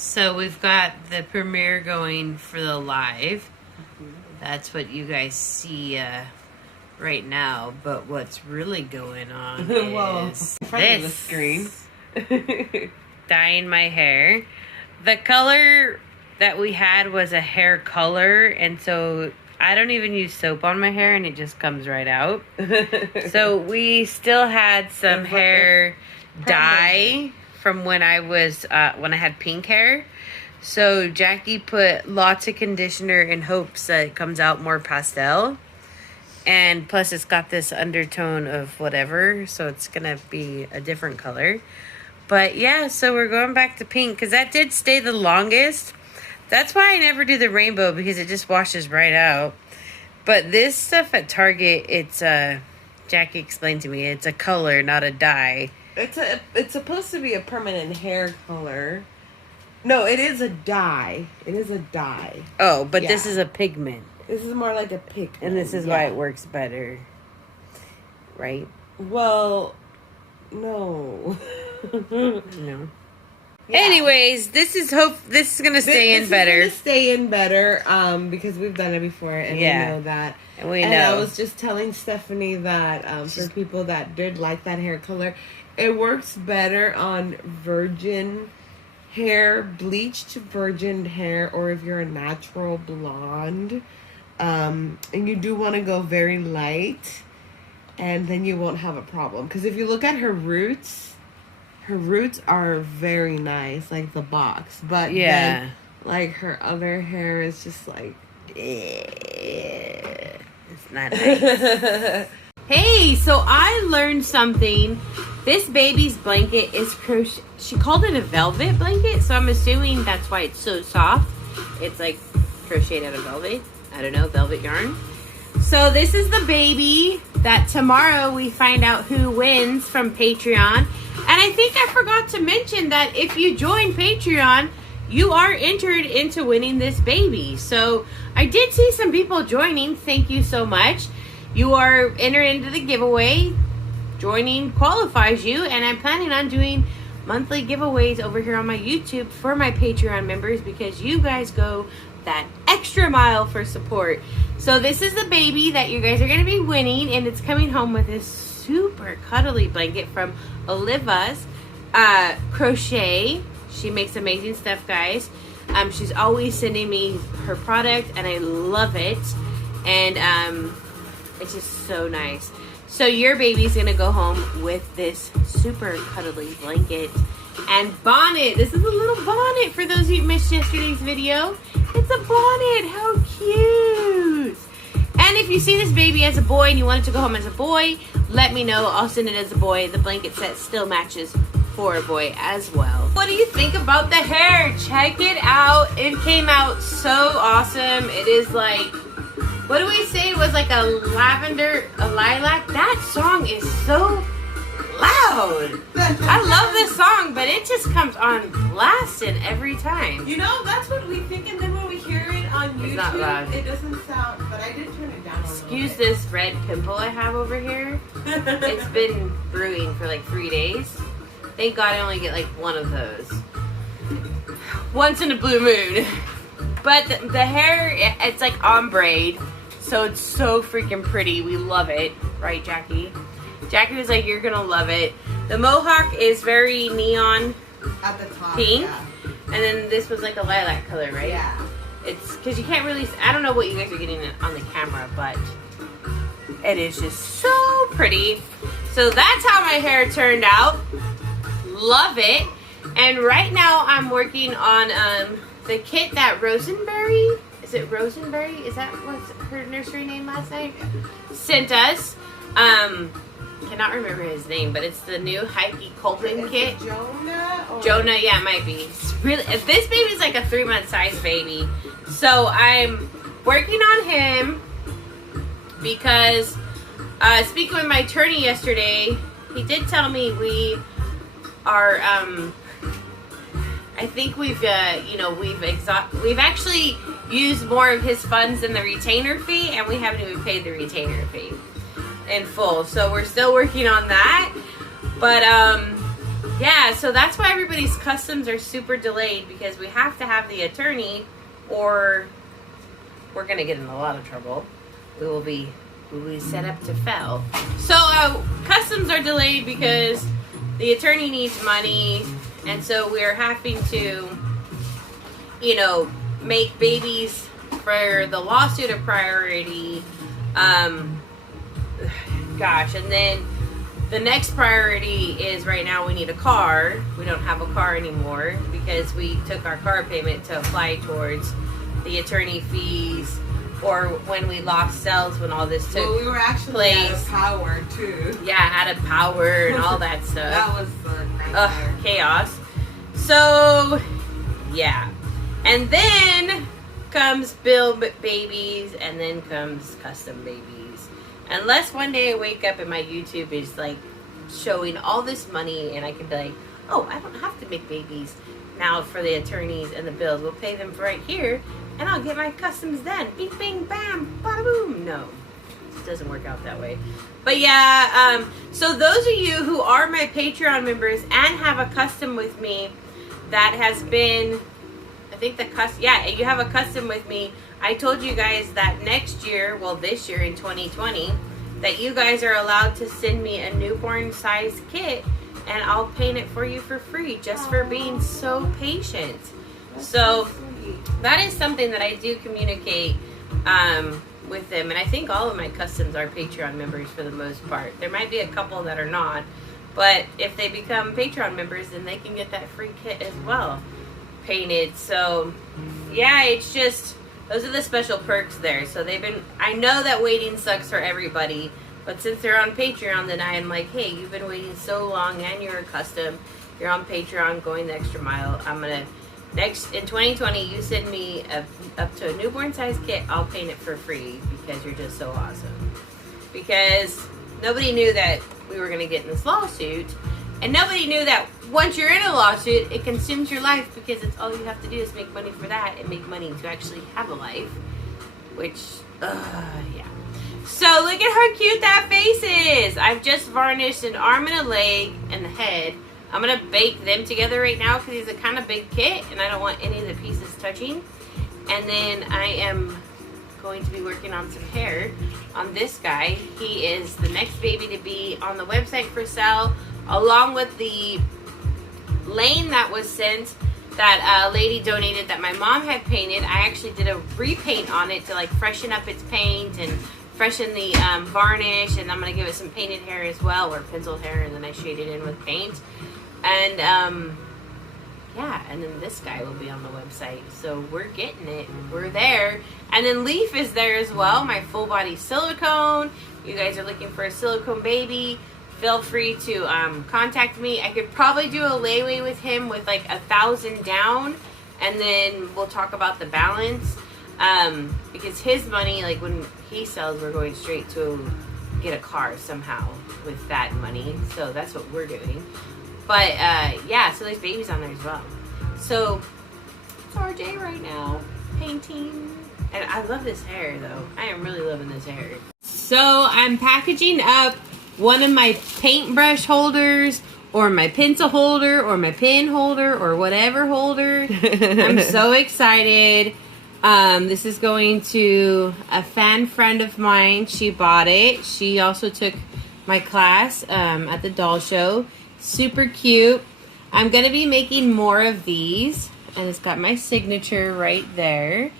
So we've got the premiere going for the live. That's what you guys see right now. But what's really going on Whoa. is In front of the screen. Dyeing my hair. The color that we had was a hair color, and so I don't even use soap on my hair, and it just comes right out. So we still had some hair dye from when I was when I had pink hair. So Jackie put lots of conditioner in hopes that it comes out more pastel. And plus it's got this undertone of whatever, so it's gonna be a different color. But yeah, so we're going back to pink because that did stay the longest. That's why I never do the rainbow, because it just washes right out. But this stuff at Target, it's Jackie explained to me, it's a color, not a dye. It's supposed to be a permanent hair color. No, it is a dye. It is a dye. Oh, but this is a pigment. This is more like a pigment. And this is why it works better. Right? Well, no. No. Yeah. Anyways, this is gonna stay in better. This is gonna stay in better, because we've done it before and we know that. And we know. I was just telling Stephanie that for people that did like that hair color, it works better on virgin hair, bleached virgin hair, or if you're a natural blonde, and you do want to go very light, and then you won't have a problem. Because if you look at her roots are very nice, like the box, but then, like her other hair is just like, it's not nice. Hey, so I learned something. This baby's blanket is crochet. She called it a velvet blanket, so I'm assuming that's why it's so soft. It's like crocheted out of velvet. I don't know, velvet yarn. So this is the baby that tomorrow we find out who wins from Patreon. And I think I forgot to mention that if you join Patreon, you are entered into winning this baby. So I did see some people joining. Thank you so much. You are entered into the giveaway. Joining qualifies you, and I'm planning on doing monthly giveaways over here on my YouTube for my Patreon members, because you guys go that extra mile for support. So this is the baby that you guys are going to be winning, and it's coming home with this super cuddly blanket from Oliva's crochet. She makes amazing stuff, guys. She's always sending me her product, and I love it. And it's just so nice. So your baby's gonna go home with this super cuddly blanket and bonnet. This is a little bonnet for those who missed yesterday's video. It's a bonnet. How cute. And if you see this baby as a boy and you want it to go home as a boy, let me know. I'll send it as a boy. The blanket set still matches for a boy as well. What do you think about the hair? Check it out. It came out so awesome. It is like, what do we say? It was like a lavender, a lilac. That song is so loud. I love this song, but it just comes on blasting every time. You know, that's what we think, and then when we hear it on YouTube, it's not loud. It doesn't sound, but I did turn it down a little Excuse bit. this red pimple I have over here. It's been brewing for like 3 days. Thank God I only get like one of those. Once in a blue moon. But the hair, it's like ombre. So it's so freaking pretty. We love it. Right, Jackie? Jackie was like, you're going to love it. The mohawk is very neon at the top, pink. Yeah. And then this was like a lilac color, right? Yeah. It's because you can't really, I don't know what you guys are getting on the camera, but it is just so pretty. So that's how my hair turned out. Love it. And right now I'm working on the kit that Rosenberry, is it Rosenberry? Is that what's her nursery name last night? Sent us. Cannot remember his name, but it's the new Heike Colton kit. Jonah? Jonah, yeah, it might be. It's really, this baby's like a 3-month size baby. So I'm working on him because speaking with my attorney yesterday, he did tell me we are I think we've actually used more of his funds than the retainer fee, and we haven't even paid the retainer fee in full. So we're still working on that. But Yeah, so that's why everybody's customs are super delayed, because we have to have the attorney or we're going to get in a lot of trouble. We will be set up to fail. So customs are delayed because the attorney needs money, and so we're having to, you know, make babies for the lawsuit a priority. Gosh, and then the next priority is right now we need a car. We don't have a car anymore because we took our car payment to apply towards the attorney fees, or when we lost cells when all this took we were actually place. Out of power too. Yeah, out of power and all that stuff. That was a nightmare. Chaos. So, yeah. And then comes build babies, and then comes custom babies. Unless one day I wake up and my YouTube is like showing all this money and I can be like, oh, I don't have to make babies now for the attorneys and the bills. We'll pay them right here and I'll get my customs done. Bing, bing, bam, bada boom. No, it doesn't work out that way. But yeah, so those of you who are my Patreon members and have a custom with me that has been, I think you have a custom with me. I told you guys that next year, well, this year in 2020, that you guys are allowed to send me a newborn size kit and I'll paint it for you for free just for being so patient. So that is something that I do communicate with them. And I think all of my customs are Patreon members for the most part. There might be a couple that are not, but if they become Patreon members, then they can get that free kit as well, painted. So yeah, it's just, those are the special perks there. So I know that waiting sucks for everybody, but since they're on Patreon, then I am like, hey, you've been waiting so long and you're a custom, you're on Patreon going the extra mile. I'm going to, in 2020, you send me up to a newborn size kit, I'll paint it for free because you're just so awesome. Because nobody knew that we were going to get in this lawsuit, and nobody knew that once you're in a lawsuit, it consumes your life, because it's all you have to do is make money for that and make money to actually have a life. Which, yeah. So look at how cute that face is. I've just varnished an arm and a leg and the head. I'm going to bake them together right now because it's a kind of big kit and I don't want any of the pieces touching. And then I am going to be working on some hair on this guy. He is the next baby to be on the website for sale, along with the lane that was sent that a lady donated that my mom had painted. I actually did a repaint on it to like freshen up its paint and freshen the varnish, and I'm going to give it some painted hair as well, or penciled hair, and then I shade it in with paint. And yeah, and then this guy will be on the website. So we're getting it. We're there. And then Leaf is there as well, my full body silicone. You guys are looking for a silicone baby, feel free to contact me. I could probably do a layaway with him with like 1,000 down, and then we'll talk about the balance. Because his money, like when he sells, we're going straight to get a car somehow with that money. So that's what we're doing. But yeah, so there's babies on there as well. So it's RJ right now painting. And I love this hair though. I am really loving this hair. So I'm packaging up one of my paintbrush holders, or my pencil holder, or my pen holder, or whatever holder. I'm so excited. This is going to a fan friend of mine. She bought it. She also took my class at the doll show. Super cute. I'm going to be making more of these, and it's got my signature right there.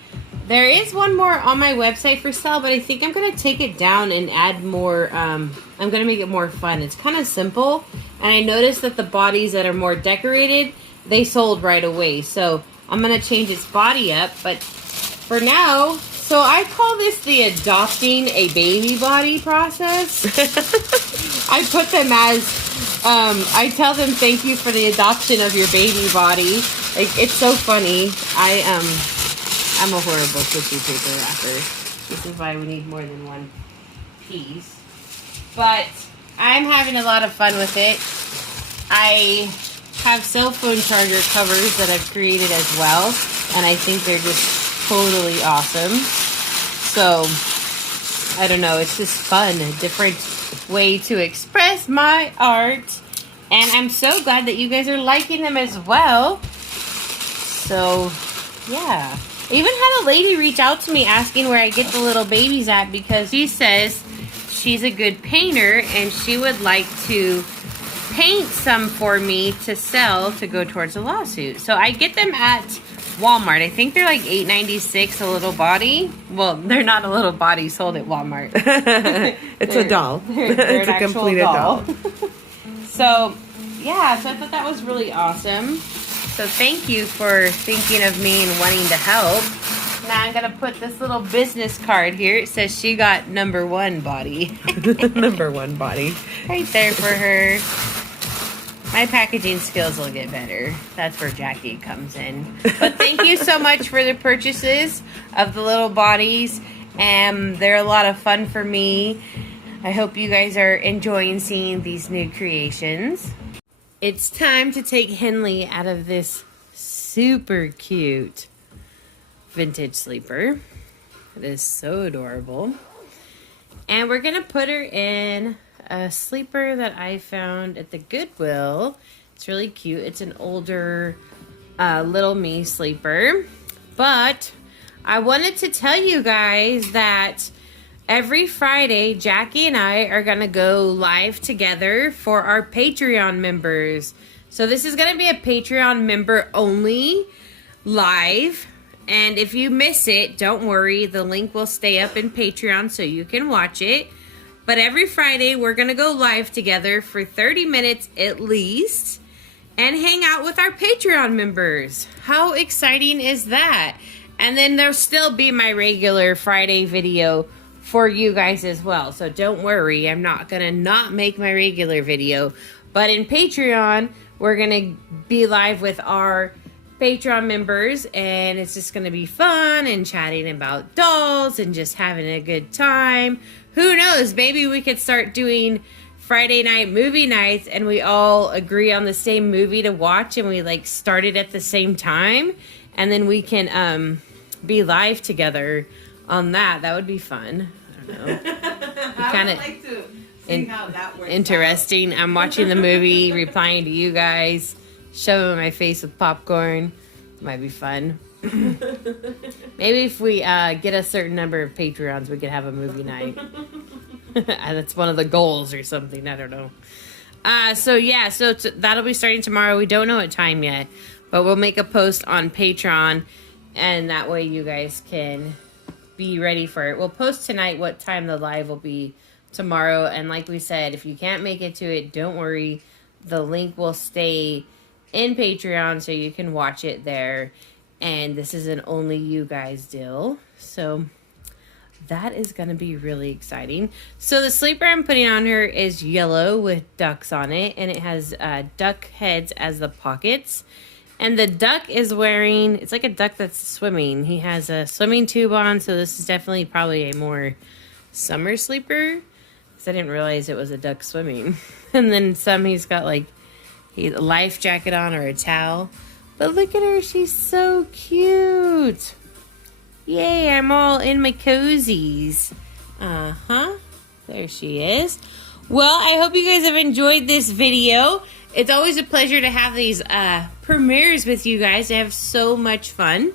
There is one more on my website for sale, but I think I'm going to take it down and add more. I'm going to make it more fun. It's kind of simple, and I noticed that the bodies that are more decorated, they sold right away. So I'm going to change its body up, but for now, so I call this the adopting a baby body process. I put them as, I tell them thank you for the adoption of your baby body. Like, it's so funny. I'm a horrible tissue paper wrapper. This is why we need more than one piece. But I'm having a lot of fun with it. I have cell phone charger covers that I've created as well, and I think they're just totally awesome. So, I don't know, it's just fun, a different way to express my art. And I'm so glad that you guys are liking them as well. So, yeah. I even had a lady reach out to me asking where I get the little babies at because she says she's a good painter and she would like to paint some for me to sell to go towards a lawsuit. So I get them at Walmart. I think they're like $8.96 a little body. Well, they're not a little body sold at Walmart. It's a doll. They're It's an a complete doll. So, yeah, so I thought that was really awesome. So thank you for thinking of me and wanting to help. Now I'm going to put this little business card here. It says she got #1 body. #1 body. Right there for her. My packaging skills will get better. That's where Jackie comes in. But thank you so much for the purchases of the little bodies. They're a lot of fun for me. I hope you guys are enjoying seeing these new creations. It's time to take Henley out of this super cute vintage sleeper. It is so adorable. And we're going to put her in a sleeper that I found at the Goodwill. It's really cute. It's an older little me sleeper. But I wanted to tell you guys that every Friday, Jackie and I are going to go live together for our Patreon members. So this is going to be a Patreon member only live. And if you miss it, don't worry. The link will stay up in Patreon so you can watch it. But every Friday, we're going to go live together for 30 minutes at least and hang out with our Patreon members. How exciting is that? And then there'll still be my regular Friday video for you guys as well. So don't worry, I'm not going to not make my regular video. But in Patreon, we're going to be live with our Patreon members, and it's just going to be fun and chatting about dolls and just having a good time. Who knows, maybe we could start doing Friday night movie nights and we all agree on the same movie to watch and we like start it at the same time, and then we can be live together on that. That would be fun. I don't know. I would like to see how that works interesting. I'm watching the movie, replying to you guys, shoving my face with popcorn. Might be fun. Maybe if we get a certain number of Patreons, we could have a movie night. That's one of the goals or something. I don't know. So yeah, so that'll be starting tomorrow. We don't know what time yet, but we'll make a post on Patreon, and that way you guys can be ready for it. We'll post tonight what time the live will be tomorrow, and like we said, if you can't make it to it, don't worry. The link will stay in Patreon so you can watch it there, and this is an only you guys deal, so that is going to be really exciting. So the sleeper I'm putting on her is yellow with ducks on it, and it has duck heads as the pockets. And the duck is wearing, it's like a duck that's swimming. He has a swimming tube on, so this is definitely probably a more summer sleeper, because I didn't realize it was a duck swimming. And then some he's got like a life jacket on or a towel. But look at her, she's so cute. Yay, I'm all in my cozies. There she is. Well, I hope you guys have enjoyed this video. It's always a pleasure to have these premieres with you guys. I have so much fun.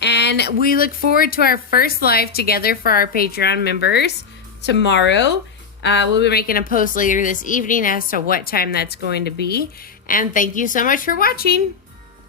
And we look forward to our first live together for our Patreon members tomorrow. We'll be making a post later this evening as to what time that's going to be. And thank you so much for watching.